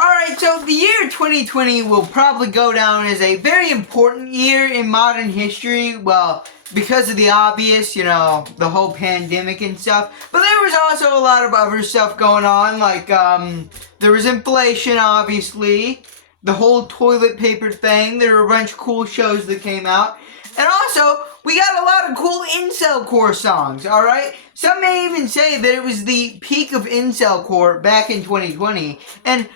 Alright, so the year 2020 will probably go down as a very important year in modern history. Well, because of the obvious, the whole pandemic and stuff. But there was also a lot of other stuff going on, like, there was inflation, obviously. The whole toilet paper thing. There were a bunch of cool shows that came out. And also, we got a lot of cool incelcore songs, alright? Some may even say that it was the peak of incelcore back in 2020. And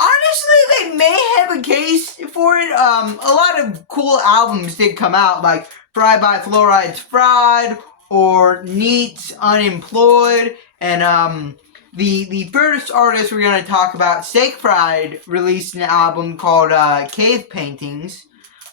honestly, they may have a case for it. A lot of cool albums did come out, like Fried by Fluoride's Fried, or Neat's Unemployed, and the first artist we're going to talk about, Steak Fried, released an album called Cave Paintings.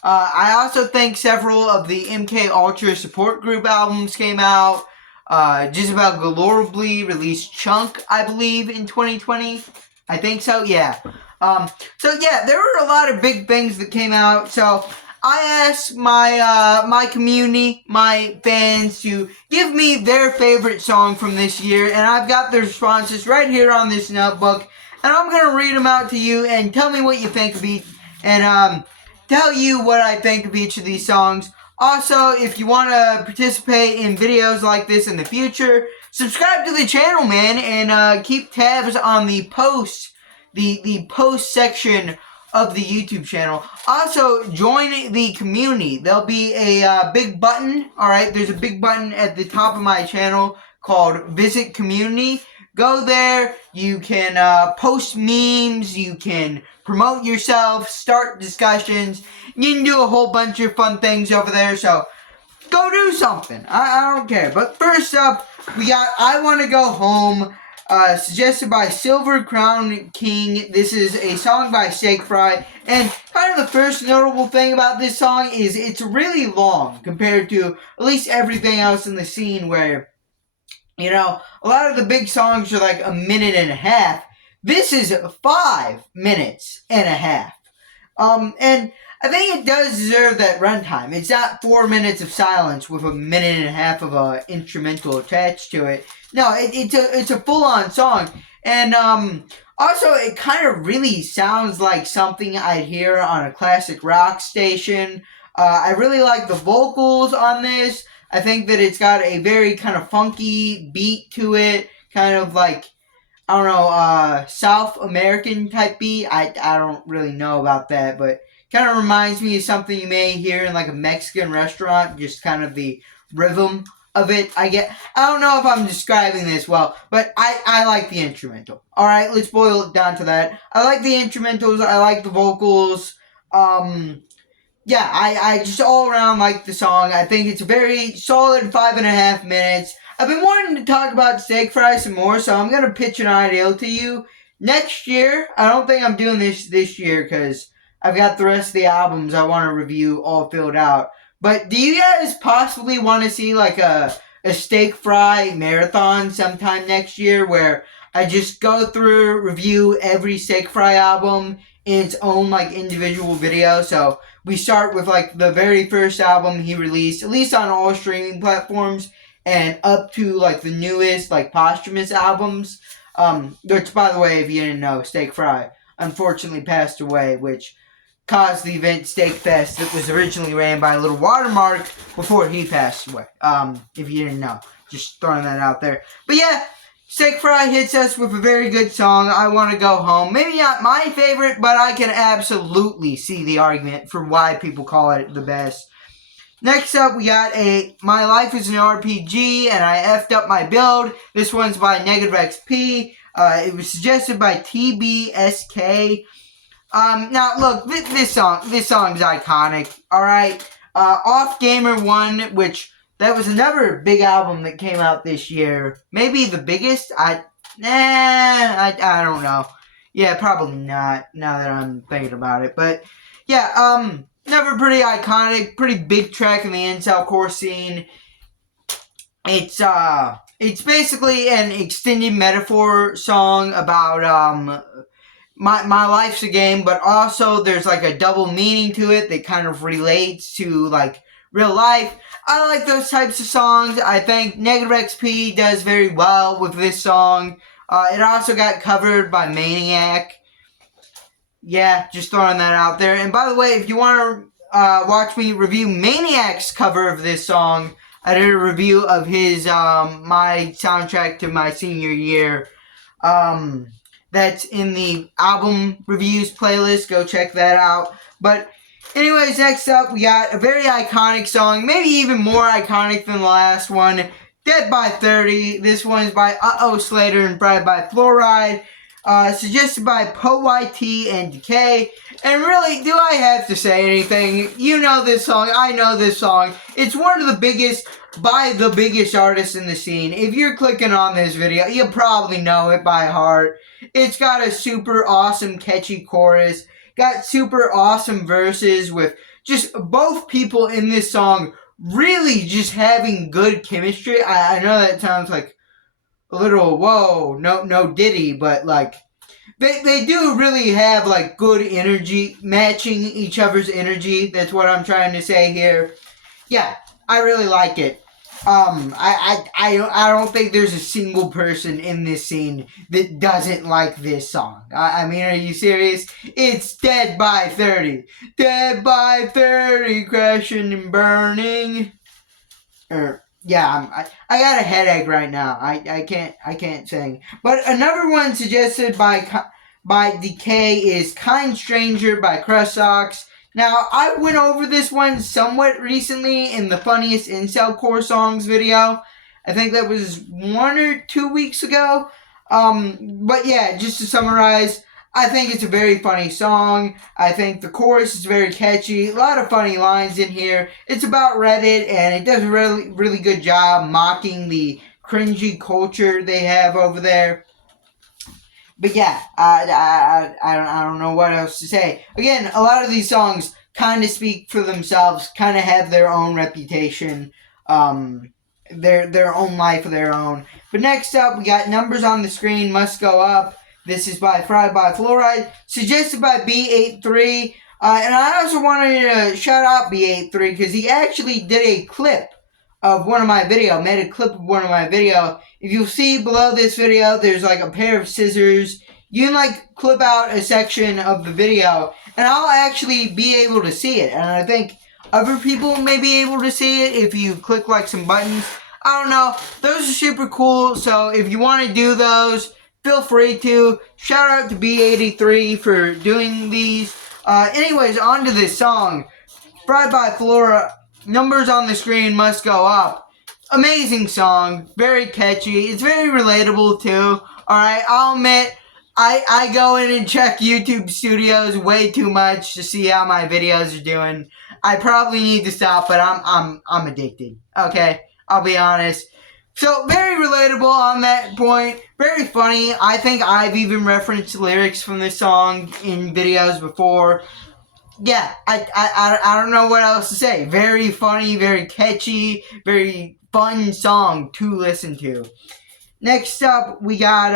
I also think several of the MK Ultra support group albums came out. Jezebel Galorably released Chunk, I believe, in 2020. I think so, yeah. There were a lot of big things that came out. So I asked my community, my fans, to give me their favorite song from this year, and I've got their responses right here on this notebook, and I'm gonna read them out to you and tell me what you think of each, and tell you what I think of each of these songs. Also, if you want to participate in videos like this in the future, subscribe to the channel, man, and keep tabs on the posts, the post section of the YouTube channel. Also, join the community. There'll be a big button, alright? There's a big button at the top of my channel called Visit Community. Go there, you can post memes, you can promote yourself, start discussions, you can do a whole bunch of fun things over there, so go do something. I don't care. But first up, we got I Wanna Go Home, suggested by Silver Crown King. This is a song by Steak Fry, and kind of the first notable thing about this song is it's really long compared to at least everything else in the scene where, a lot of the big songs are like a minute and a half. This is 5 minutes and a half. And I think it does deserve that runtime. It's not 4 minutes of silence with a minute and a half of a instrumental attached to it. No, it's a full-on song. And also, it kind of really sounds like something I'd hear on a classic rock station. I really like the vocals on this. I think that it's got a very kind of funky beat to it. Kind of like, I don't know, South American type beat. I don't really know about that, but kind of reminds me of something you may hear in like a Mexican restaurant, just kind of the rhythm of it. I don't know if I'm describing this well, but I like the instrumental. Alright, let's boil it down to that. I like the instrumentals, I like the vocals. I just all around like the song. I think it's a very solid 5.5 minutes. I've been wanting to talk about Steak Fry some more, so I'm going to pitch an idea to you. Next year, I don't think I'm doing this year because I've got the rest of the albums I want to review all filled out. But do you guys possibly want to see like a Steak Fry marathon sometime next year where I just go through, review every Steak Fry album in its own like individual video? So we start with like the very first album he released, at least on all streaming platforms, and up to like the newest like posthumous albums, which by the way, if you didn't know, Steak Fry unfortunately passed away, which caused the event Steak Fest that was originally ran by Little Watermark before he passed away. If you didn't know, just throwing that out there. But yeah, Steak Fry hits us with a very good song, I Wanna Go Home. Maybe not my favorite, but I can absolutely see the argument for why people call it the best. Next up, we got My Life is an RPG, and I effed up my build. This one's by Negative XP. It was suggested by TBSK. Now, look, this song's iconic, alright? Off Gamer 1, which, that was another big album that came out this year. Maybe the biggest? I don't know. Yeah, probably not, now that I'm thinking about it. But, yeah, never pretty iconic, pretty big track in the incelcore scene. It's basically an extended metaphor song about, my life's a game, but also there's like a double meaning to it that kind of relates to like real life. I like those types of songs. I think Negative XP does very well with this song. It also got covered by Maniac. Yeah, just throwing that out there. And by the way, if you want to watch me review Maniac's cover of this song, I did a review of his my soundtrack to my senior year. That's in the album reviews playlist. Go check that out. But anyways, next up we got a very iconic song, maybe even more iconic than the last one. Dead by 30. This one's by Slater and Bride by Fluoride. Suggested by PoYT and Decay. And really, do I have to say anything? You know this song. I know this song. It's one of the biggest, by the biggest artists in the scene. If you're clicking on this video, you probably know it by heart. It's got a super awesome, catchy chorus. Got super awesome verses with just both people in this song really just having good chemistry. I know that sounds like a little whoa, no Diddy, but like they do really have like good energy, matching each other's energy. That's what I'm trying to say here. Yeah, I really like it. I don't think there's a single person in this scene that doesn't like this song. I mean, are you serious? It's Dead by 30. Dead by 30, crashing and burning. Yeah, I got a headache right now. I can't sing. But another one suggested by Decay is Kind Stranger by Crush Socks. Now, I went over this one somewhat recently in the funniest incelcore songs video. I think that was 1 or 2 weeks ago. But yeah, just to summarize, I think it's a very funny song. I think the chorus is very catchy. A lot of funny lines in here. It's about Reddit, and it does a really good job mocking the cringy culture they have over there. But yeah, I don't know what else to say. Again, a lot of these songs kind of speak for themselves, kind of have their own reputation, their own life of their own. But next up, we got Numbers on the Screen Must Go Up. This is by Fried by Fluoride, suggested by B83. And I also wanted to shout out B83 because he actually did a clip of one of my videos, made a clip of one of my videos. If you'll see below this video, there's like a pair of scissors. You can like clip out a section of the video, and I'll actually be able to see it. And I think other people may be able to see it if you click like some buttons. I don't know. Those are super cool. So if you want to do those, feel free to. Shout out to B83 for doing these. Anyways, on to this song. Fried by Flora, Numbers on the Screen Must Go Up. Amazing song. Very catchy. It's very relatable too. Alright, I'll admit, I go in and check YouTube Studios way too much to see how my videos are doing. I probably need to stop, but I'm addicted. Okay? I'll be honest. So, very relatable on that point. Very funny. I think I've even referenced lyrics from this song in videos before. Yeah, I don't know what else to say. Very funny, very catchy, very fun song to listen to. Next up, we got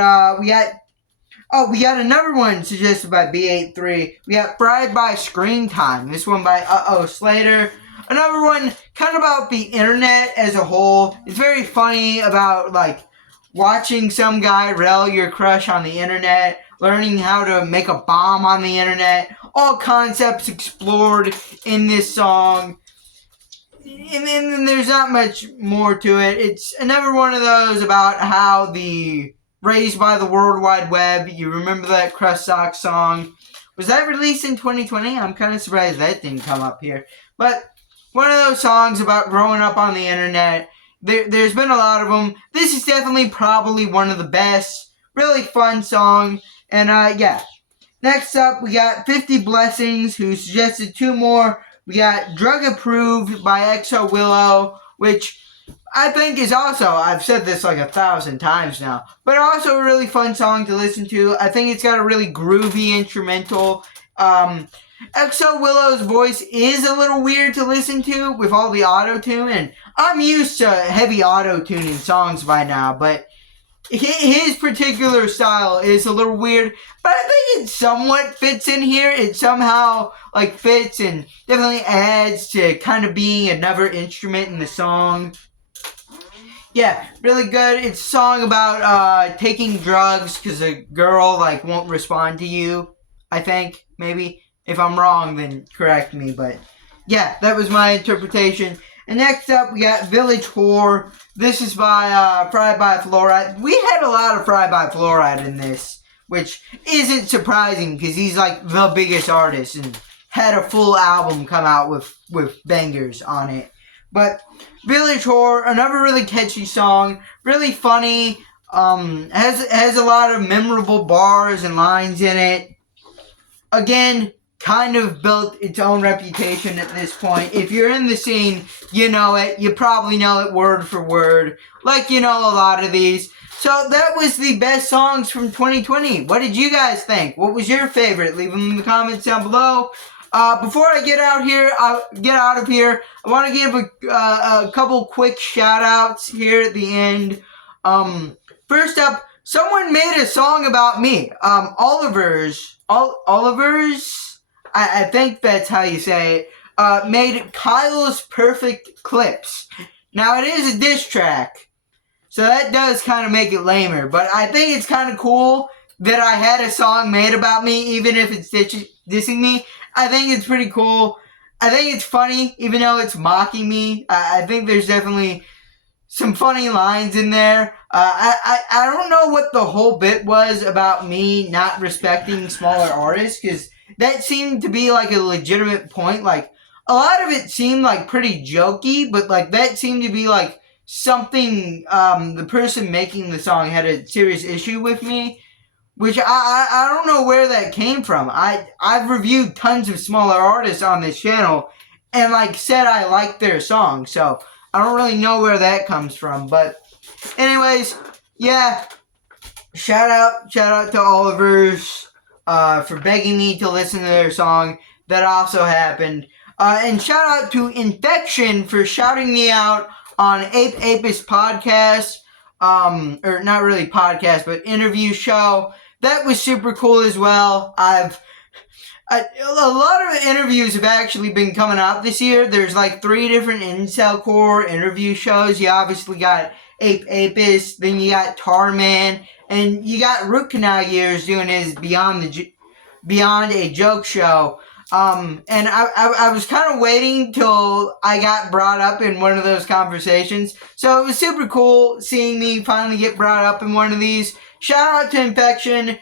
another one suggested by B83. We got Fried by Screen Time. This one by Slater. Another one kind of about the internet as a whole. It's very funny about like watching some guy rail your crush on the internet, learning how to make a bomb on the internet. All concepts explored in this song. And then there's not much more to it. It's another one of those about how the Raised by the World Wide Web. You remember that Crush Socks song? Was that released in 2020? I'm kind of surprised that didn't come up here. But one of those songs about growing up on the internet. There's been a lot of them. This is definitely probably one of the best. Really fun song. And yeah. Next up, we got 50 Blessings, who suggested 2 more. We got Drug Approved by XO Willow, which I think is also, I've said this like 1,000 times now, but also a really fun song to listen to. I think it's got a really groovy instrumental. XO Willow's voice is a little weird to listen to with all the auto-tune, and I'm used to heavy auto-tuning songs by now, but his particular style is a little weird, but I think it somewhat fits in here. It somehow like fits and definitely adds to kind of being another instrument in the song. Yeah, really good. It's a song about taking drugs because a girl like won't respond to you. I think, maybe. If I'm wrong, then correct me, but yeah, that was my interpretation. And next up, we got Village Whore. This is by Fried by Fluoride. We had a lot of Fried by Fluoride in this, which isn't surprising because he's like the biggest artist and had a full album come out with bangers on it. But Village Whore, another really catchy song, really funny, has a lot of memorable bars and lines in it. Again, kind of built its own reputation at this point. If you're in the scene, you know it. You probably know it word for word, like you know a lot of these. So that was the best songs from 2020. What did you guys think? What was your favorite? Leave them in the comments down below. Before I get out of here, I want to give a couple quick shout outs here at the end. First up, someone made a song about me. Oliver's, I think that's how you say it, made Kyle's Perfect Clips. Now, it is a diss track, so that does kind of make it lamer, but I think it's kind of cool that I had a song made about me, even if it's dissing me. I think it's pretty cool. I think it's funny, even though it's mocking me. I think there's definitely some funny lines in there. I don't know what the whole bit was about me not respecting smaller artists, because that seemed to be like a legitimate point. Like, a lot of it seemed like pretty jokey, but like that seemed to be like something the person making the song had a serious issue with me, which I don't know where that came from. I've reviewed tons of smaller artists on this channel and like said I like their song, so I don't really know where that comes from. But anyways, yeah, shout out to Oliver's for begging me to listen to their song. That also happened. And shout out to Infection for shouting me out on Apis podcast, or not really podcast, but interview show. That was super cool as well. A lot of interviews have actually been coming out this year. There's like 3 different incelcore interview shows. You obviously got Apis, then you got Tarman, and you got Root Canal Years doing his Beyond a Joke show. And I was kind of waiting till I got brought up in one of those conversations. So it was super cool seeing me finally get brought up in one of these. Shout out to Infection.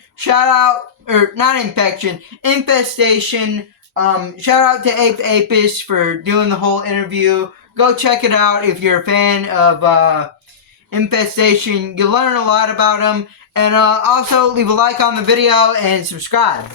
Infestation. Shout out to Apis for doing the whole interview. Go check it out if you're a fan of Infestation. You'll learn a lot about him. And also leave a like on the video and subscribe.